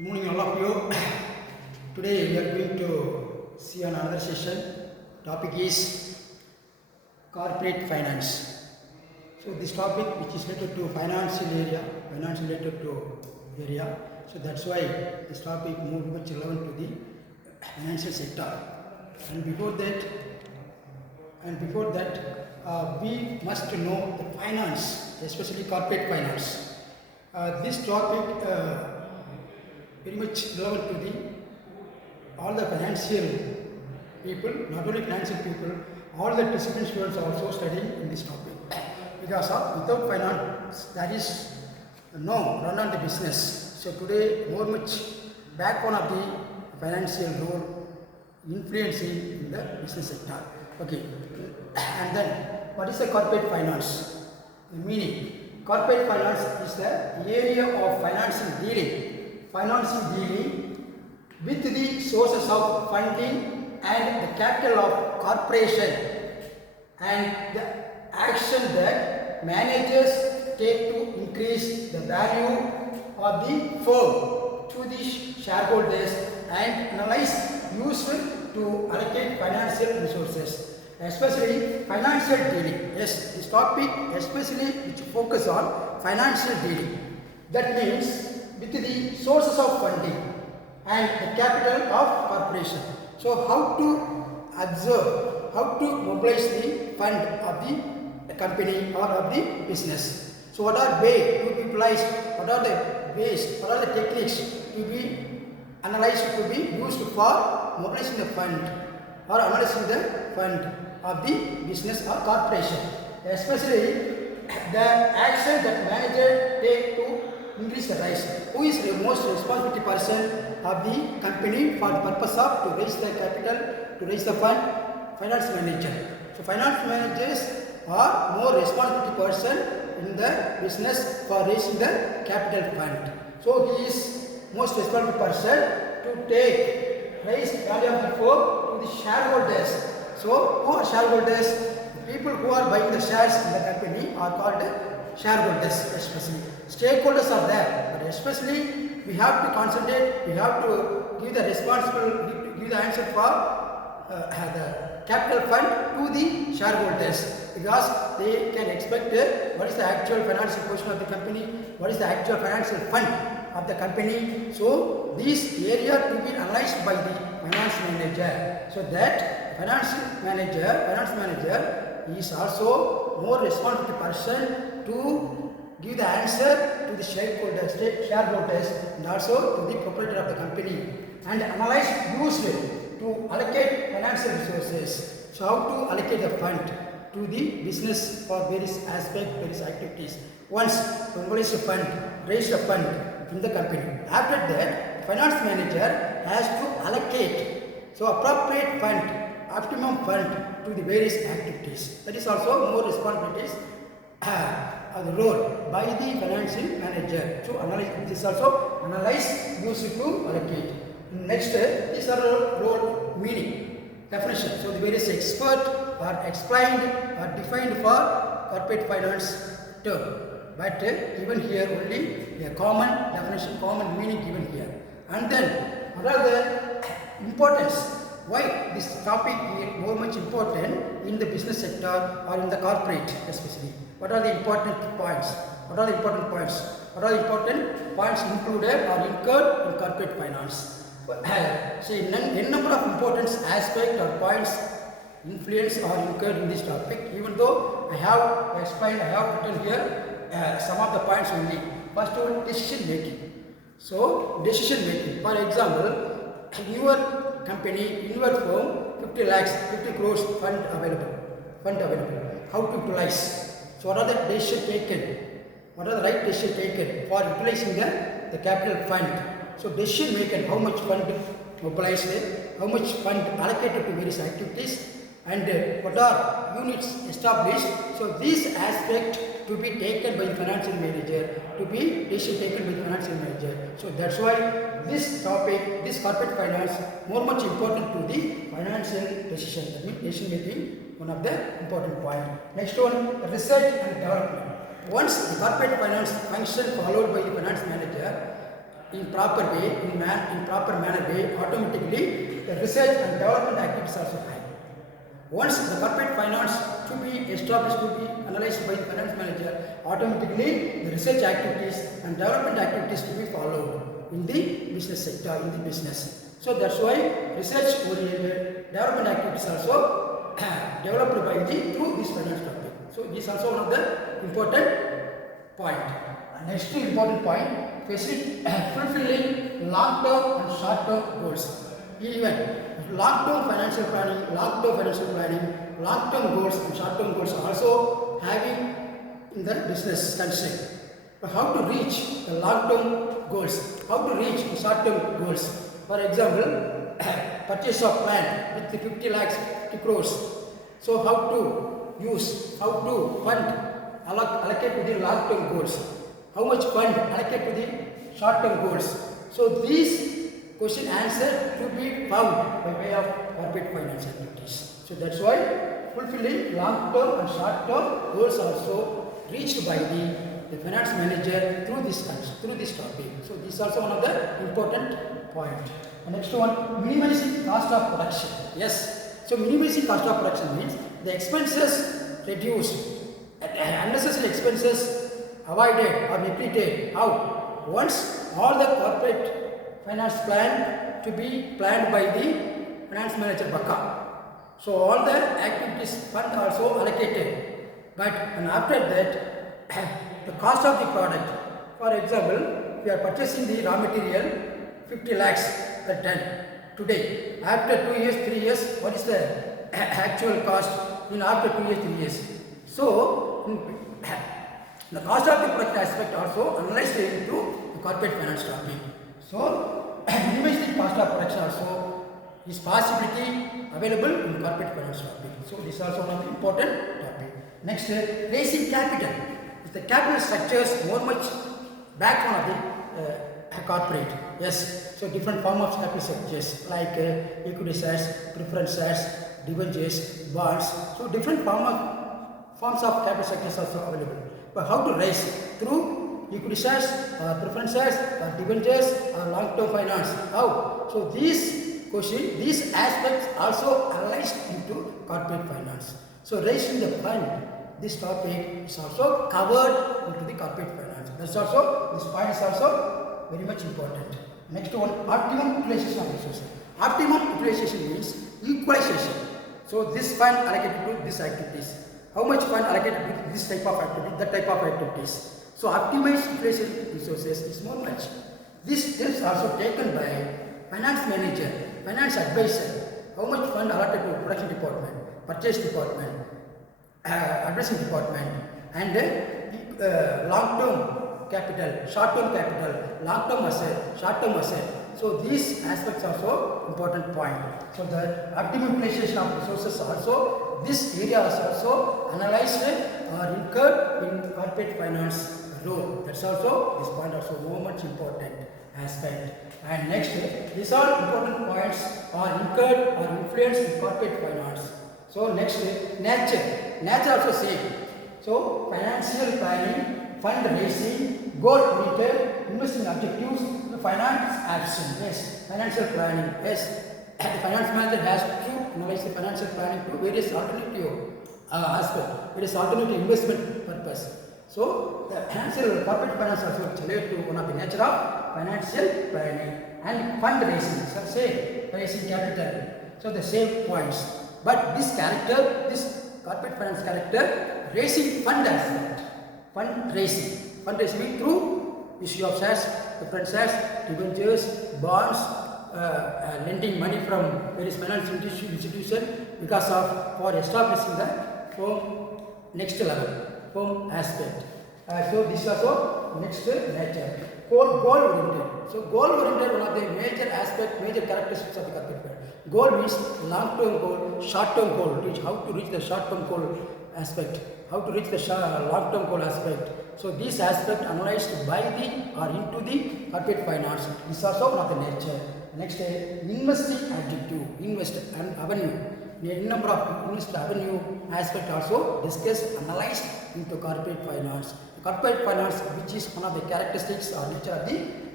Good morning, all of you. Today we are going to see another session. Topic is corporate finance. So this topic, which is related to financial related to area. So that's why this topic more much relevant to the financial sector. And before that, we must know the finance, especially corporate finance. This topic very much relevant to all the financial people, not only financial people, all the discipline students are also studying in this topic. Because without finance, there is no run on the business. So today, more much backbone of the financial role influencing in the business sector. Okay, and then what is the corporate finance? The meaning, corporate finance is the area of financial dealing with the sources of funding and the capital of corporation, and the action that managers take to increase the value of the firm to the shareholders and analyze useful to allocate financial resources, especially financial dealing. Yes, this topic especially which focus on financial dealing. That means with the sources of funding and the capital of corporation. So how to observe, how to mobilize the fund of the company or of the business. So what are ways to be utilized, what are the ways, what are the techniques to be analyzed, to be used for mobilizing the fund or analyzing the fund of the business or corporation, especially the action that manager take to increase the rise. Who is the most responsibility person of the company for the purpose of to raise the capital, to raise the fund? Finance manager. So finance managers are more responsibility person in the business for raising the capital fund. So he is most responsible person to raise value of the firm to the shareholders. So who are shareholders? The people who are buying the shares in the company are called shareholders. Especially stakeholders are there, but especially we have to concentrate, we have to give the give the answer for the capital fund to the shareholders, because they can expect what is the actual financial position of the company, what is the actual financial fund of the company. So this area to be analyzed by the finance manager, so that finance manager is also more responsible person to give the answer to the shareholders and also to the proprietor of the company, and analyze useful to allocate financial resources. So how to allocate the fund to the business for various aspects, various activities. Once mobilize the fund, raise the fund in the company. After that, finance manager has to allocate appropriate fund, optimum fund to the various activities. That is also more responsibilities the role by the financial manager. So this also analyze, use it to allocate. Next, these are role meaning, definition. So the various experts are explained or defined for corporate finance term. But even here only a common definition, common meaning given here. And then what are the importance? Why this topic is more much important in the business sector or in the corporate especially? What are the important points? What are the important points? What are the important points included or incurred in corporate finance? See, n number of important aspects or points influence or incurred in this topic. Even though I have explained, I have written here some of the points only. First of all, decision making. So, decision making. For example, in your company, in your firm, 50 lakhs, 50 crores fund available. How to utilize? So, what are the decisions taken? What are the right decisions taken for utilizing the capital fund? So, decision making, how much fund mobilized, how much fund allocated to various activities, and what are units established. So, this aspect to be taken by the financial manager, to be decision taken by the financial manager. So, that's why this topic, this corporate finance, more much important to the financial decision. That means decision making, one of the important point. Next one, research and development. Once the corporate finance function followed by the finance manager, in proper way, in proper manner way, automatically the research and development activities are also high. Once the corporate finance to be established, to be analyzed by the finance manager, automatically the research activities and development activities to be followed in the business sector, in the business. So that's why research oriented development activities also developed by through this finance topic. So this is also one of the important point. Next important point, fulfilling long-term and short-term goals. Even long-term financial planning, long-term goals and short-term goals are also having in the business concern. But how to reach the long-term goals? How to reach the short-term goals? For example, purchase of land with 50 lakhs, 50 crores. So how to use, how to fund, allocate to the long-term goals? How much fund allocate to the short-term goals? So these question answer to be found by way of corporate finance activities. So that's why fulfilling long-term and short-term goals also reached by the finance manager through this topic. So this is also one of the important point. The next one, minimizing cost of production. Yes. So minimizing cost of production means the expenses reduced, unnecessary expenses avoided or depleted. How? Once all the corporate finance plan to be planned by the finance manager Baka. So all the activities fund also allocated. But and after that, the cost of the product. For example, we are purchasing the raw material 50 lakhs per ton today. After 2 years, 3 years, what is the actual cost in after 2 years, 3 years? So the cost of the product aspect also analyzed into the corporate finance topic. So minimizing cost of production also is possibility available in corporate finance topic. So this is also one of the important topic. Next, raising capital. If the capital structures more much backbone of the corporate. Yes. So different form of capital structures like equity shares, preference shares, debentures, bonds. So different forms of capital structures are also available. But how to raise? Through equity shares, preference shares, debentures, long-term finance. How? So these aspects also analyzed into corporate finance. So raising the fund, this topic is also covered into the corporate finance. That's also, this point is also very much important. Next one, optimum utilization of resources. Optimum utilization means equalization. So this fund allocated to these activities. How much fund allocated to this type of activity, that type of activities. So optimized utilization resources is more much. This is also taken by finance manager, finance advisor. How much fund allotted to production department, purchase department, addressing department, and long-term capital, short-term capital, long-term asset, short-term asset. So these aspects are also important point. So the optimum utilization of resources also, this area is also analyzed or incurred in corporate finance role. That's also, this point also very much important aspect. And next, these are important points are incurred or influenced in corporate finance. So next, nature also same. So financial planning, fundraising, goal-oriented, investing objectives, the finance action. Yes, financial planning. Yes, the finance manager has to analyze the financial planning to various alternative aspects, various alternative investment purpose. So the financial corporate finance also related to one of the nature of financial planning and fundraising. So say raising capital. So the same points. But this character, this corporate finance character, raising fund aspect. Fundraising through issue of shares, preference shares, debentures, bonds, lending money from various financial institution because of for establishing the firm next level, firm aspect. So this is also next nature. Goal oriented. So goal oriented one of the major aspect, major characteristics of the corporate finance. Goal means long term goal, short term goal. How to reach the short term goal aspect. How to reach the long term goal aspect. So this aspect analyzed by the or into the corporate finance. This is also one of the nature. Next, investing objective, invest and avenue. A number of invest avenue aspect also discussed, analyzed into corporate finance. Corporate finance, which is one of the characteristics or nature of the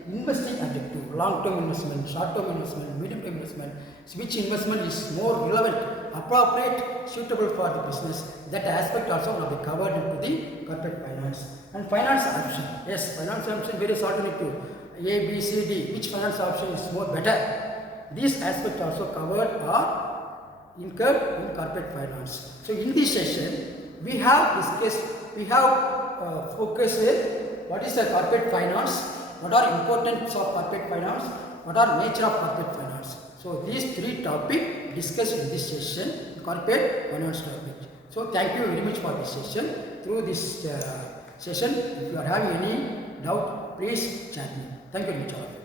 investing objective, long-term investment, short-term investment, medium-term investment, which investment is more relevant, appropriate, suitable for the business. That aspect also will be covered into the corporate finance. And finance option, yes, finance option various alternative, A, B, C, D, which finance option is more better. These aspects also covered or incurred in corporate finance. So in this session, we have focused what is the corporate finance, what are importance of corporate finance, what are nature of corporate finance. So these three topics discussed in this session, corporate finance topic. So thank you very much for this session. Through this session, if you are having any doubt, please chat me. Thank you very much.